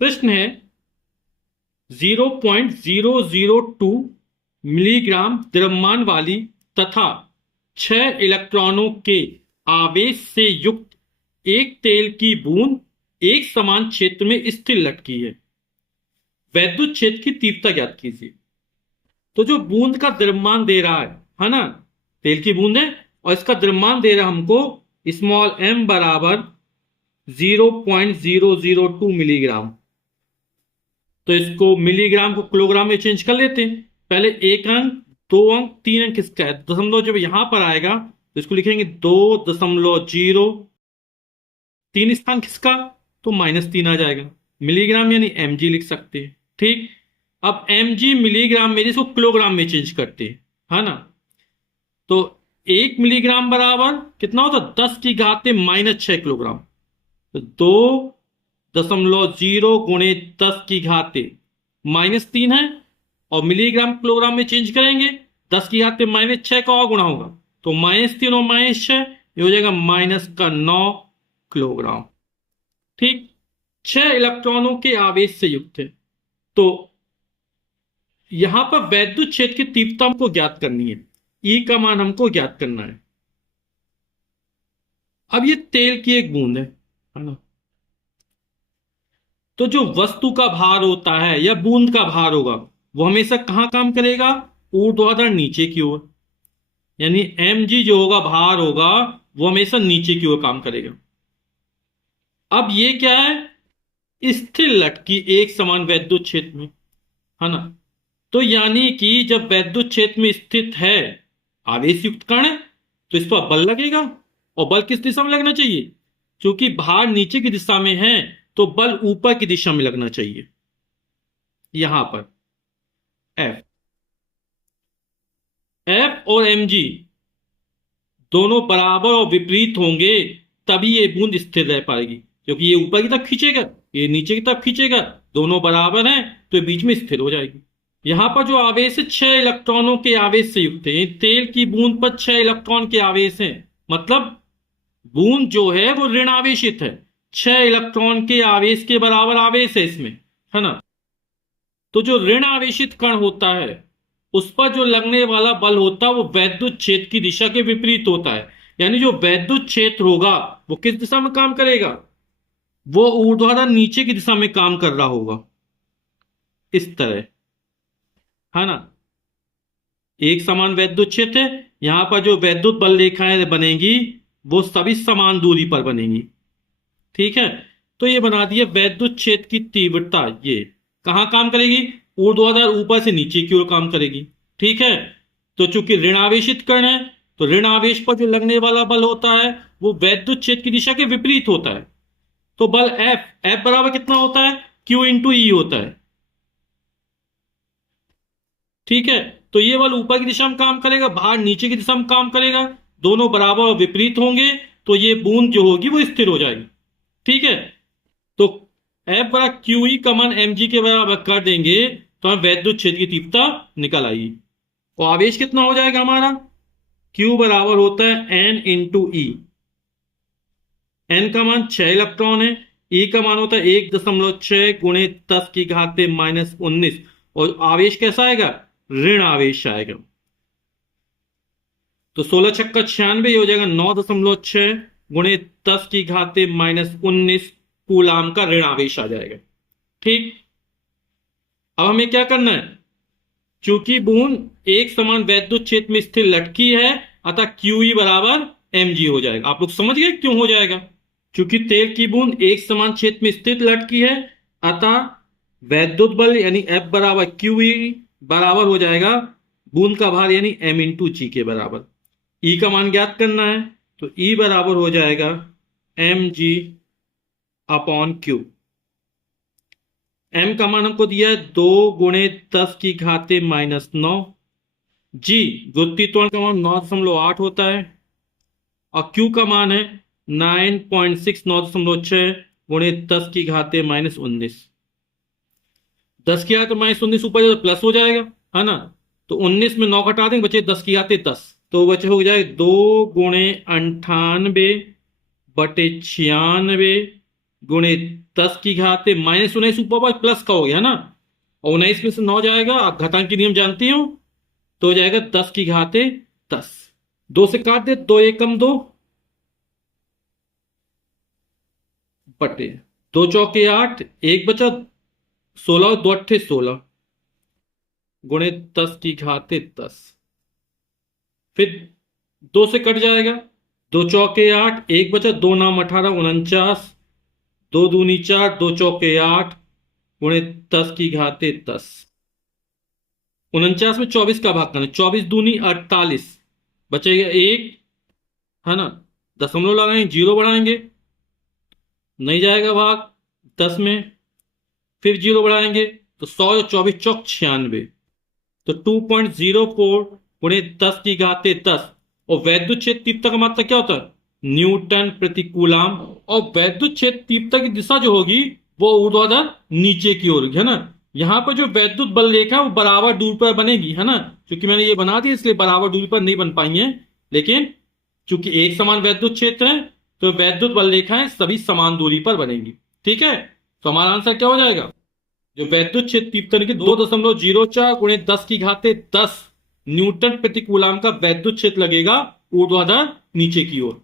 प्रश्न है 0.002 मिलीग्राम द्रव्यमान वाली तथा 6 इलेक्ट्रॉनों के आवेश से युक्त एक तेल की बूंद एक समान क्षेत्र में स्थिर लटकी है। वैद्युत क्षेत्र की तीव्रता ज्ञात कीजिए। तो जो बूंद का द्रव्यमान दे रहा है ना, तेल की बूंद है और इसका द्रव्यमान दे रहा है हमको स्मॉल m बराबर 0.002 मिलीग्राम। तो इसको मिलीग्राम को किलोग्राम में चेंज कर लेते हैं। पहले एक अंक, दो अंक, तीन अंक किसका है? दशमलव जब यहां पर आएगा तो इसको लिखेंगे 2.0। तीन स्थान किसका? तो -3 आ जाएगा। मिलीग्राम यानी mg लिख सकते हैं। ठीक, अब mg मिलीग्राम में इसको किलोग्राम में चेंज करते हैं, है ना। तो 1 मिलीग्राम बराबर कितना होता? 10⁻⁻6 किलोग्राम। तो 2.0 गुणे 10⁻³ है और मिलीग्राम किलोग्राम में चेंज करेंगे 10⁻⁻6 का और गुणा होगा तो -3 और -6 ये हो जाएगा -9 किलोग्राम। ठीक, 6 इलेक्ट्रॉनों के आवेश से युक्त है। तो यहां पर वैद्युत क्षेत्र की तीव्रता हमको ज्ञात करनी है। ई का मान हमको ज्ञात करना है। अब ये तेल की एक बूंद है ना। तो जो वस्तु का भार होता है या बूंद का भार होगा वो हमेशा कहां काम करेगा? ऊर्ध्वाधर नीचे की ओर। यानी mg जो होगा, भार होगा, वो हमेशा नीचे की ओर काम करेगा। अब ये क्या है? स्थिर लटकी एक समान वैद्युत क्षेत्र में, है ना। तो यानी कि जब वैद्युत क्षेत्र में स्थित है आवेश युक्त कण है तो इस पर बल लगेगा। और बल किस दिशा में लगना चाहिए? क्योंकि भार नीचे की दिशा में है तो बल ऊपर की दिशा में लगना चाहिए। यहां पर F F और mg दोनों बराबर और विपरीत होंगे तभी ये बूंद स्थिर रह पाएगी। क्योंकि ये ऊपर की तरफ खींचेगा, ये नीचे की तरफ खींचेगा, दोनों बराबर हैं तो ये बीच में स्थिर हो जाएगी। यहां पर जो आवेश है 6 इलेक्ट्रॉनों के आवेश से युक्त है। तेल की बूंद पर 6 इलेक्ट्रॉन के आवेश हैं, मतलब बूंद जो है वो ऋण आवेशित है। 6 इलेक्ट्रॉन के आवेश के बराबर आवेश है इसमें, है ना। तो जो ऋण आवेशित कण होता है उस पर जो लगने वाला बल होता है वो वैद्युत क्षेत्र की दिशा के विपरीत होता है। यानी जो वैद्युत क्षेत्र होगा वो किस दिशा में काम करेगा? वो ऊर्ध्वाधर नीचे की दिशा में काम कर रहा होगा, इस तरह, है ना। एक समान वैद्युत क्षेत्र है, यहां पर जो वैद्युत बल रेखाएं बनेगी वो सभी समान दूरी पर बनेगी। ठीक है, तो ये बना दिया वैद्युत क्षेत्र की तीव्रता। ये कहां काम करेगी? ऊर्ध्वाधर ऊपर से नीचे की ओर काम करेगी। ठीक है, तो चूंकि ऋणावेशित कण है तो ऋण आवेश पर जो लगने वाला बल होता है वो वैद्युत क्षेत्र की दिशा के विपरीत होता है। तो बल F बराबर कितना होता है? Q×E होता है। ठीक है, तो ये बल ऊपर की दिशा में काम करेगा, भार नीचे की दिशा में काम करेगा, दोनों बराबर और विपरीत होंगे तो ये बूंद जो होगी वो स्थिर हो जाएगी। ठीक है, तो F बराबर QE का मान mg के बराबर कर देंगे तो हमें वैद्युत क्षेत्र की तीव्रता निकल आएगी। और आवेश कितना हो जाएगा हमारा? Q बराबर होता है N×E। N का मान 6 इलेक्ट्रॉन है, E का मान होता है 1.6 गुणे 10⁻⁻19। और आवेश कैसा आएगा? ऋण आवेश आएगा। तो 16×6 = 96 हो जाएगा। 9.6 गुणे 10⁻⁻19 कूलाम का ऋण आवेश आ जाएगा। ठीक, अब हमें क्या करना है? चूंकि बूंद एक समान वैद्युत क्षेत्र में स्थिर लटकी है अतः QE बराबर mg हो जाएगा। आप लोग समझ गए क्यों हो जाएगा? क्योंकि तेल की बूंद एक समान क्षेत्र में स्थित लटकी है अतः वैद्युत बल यानी F बराबर QE बराबर हो जाएगा बूंद का भार यानी m×g के बराबर। E का मान ज्ञात करना है तो E बराबर हो जाएगा mg/q। m का मान हमको दिया है 2 गुणे 10⁻⁻9। g गुरुत्वीय त्वरण का मान 9.8 होता है और q का मान है 9.6 9.6 गुणे 10⁻⁻19। 10⁻⁻19 ऊपर जाए तो प्लस हो जाएगा, है ना। तो 19 में 9 घटा देंगे, बचे 10⁻10। तो बचे हो जाए 2 गुणे 98/96 गुणे 10 की घाते -19 ऊपर पर प्लस का हो गया ना, और 19 में से 9 जाएगा, आप घातांक के नियम जानते हो, तो हो जाएगा 10 की घाते 10। 2 से काट दे, 2 एकम 2 बटे 2 चौके 8, 1 बचा, 16 2 अट्ठे 16 गुणे 10 की घाते 10। फिर 2 से कट जाएगा, 2 चौके 8, 1 बचा, 2 नाम 18 49, 2 दूनी 4, 2 चौके 8 गुणे 10 की घाते 10। 49 में 24 का भाग करना, 24 दूनी 48, बचेगा 1, है ना, दशमलव लगाएंगे, जीरो बढ़ाएंगे, नहीं जाएगा भाग 10 में, फिर जीरो बढ़ाएंगे तो 100, 24 चौक 96, तो 2.04 गुणे 10 की घाते 10। और वैद्युत क्षेत्र तीव्रता का मात्रा क्या होता है, न्यूटन प्रति कूलाम। और वैद्युत क्षेत्र तीव्रता की दिशा जो होगी वो ऊर्ध्वाधर नीचे की ओर होगी, है ना। यहां पर जो वैद्युत बल रेखा है वो बराबर दूरी पर बनेगी, है ना, क्योंकि मैंने ये बना दी इसलिए बराबर दूरी पर नहीं बन पाई है, लेकिन चूंकि एक समान वैद्युत क्षेत्र है तो वैद्युत बल रेखाएं सभी समान दूरी पर बनेंगी। ठीक है, तो हमारा आंसर क्या हो जाएगा, जो वैद्युत क्षेत्र तीव्रता के 2.04 गुणे 10 की घाते 10 न्यूटन प्रति कूलाम का वैद्युत क्षेत्र लगेगा ऊर्ध्वाधर नीचे की ओर।